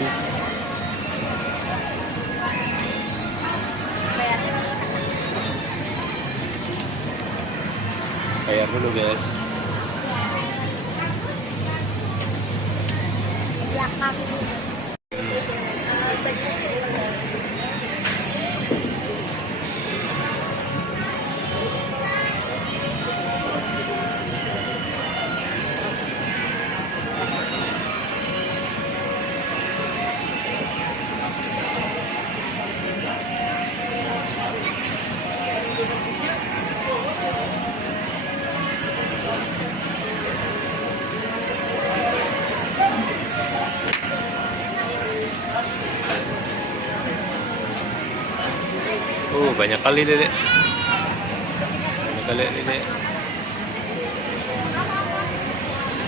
habis. Bayar dulu guys. Belakang. Banyak kali Dedek. Banyak kali Dedek.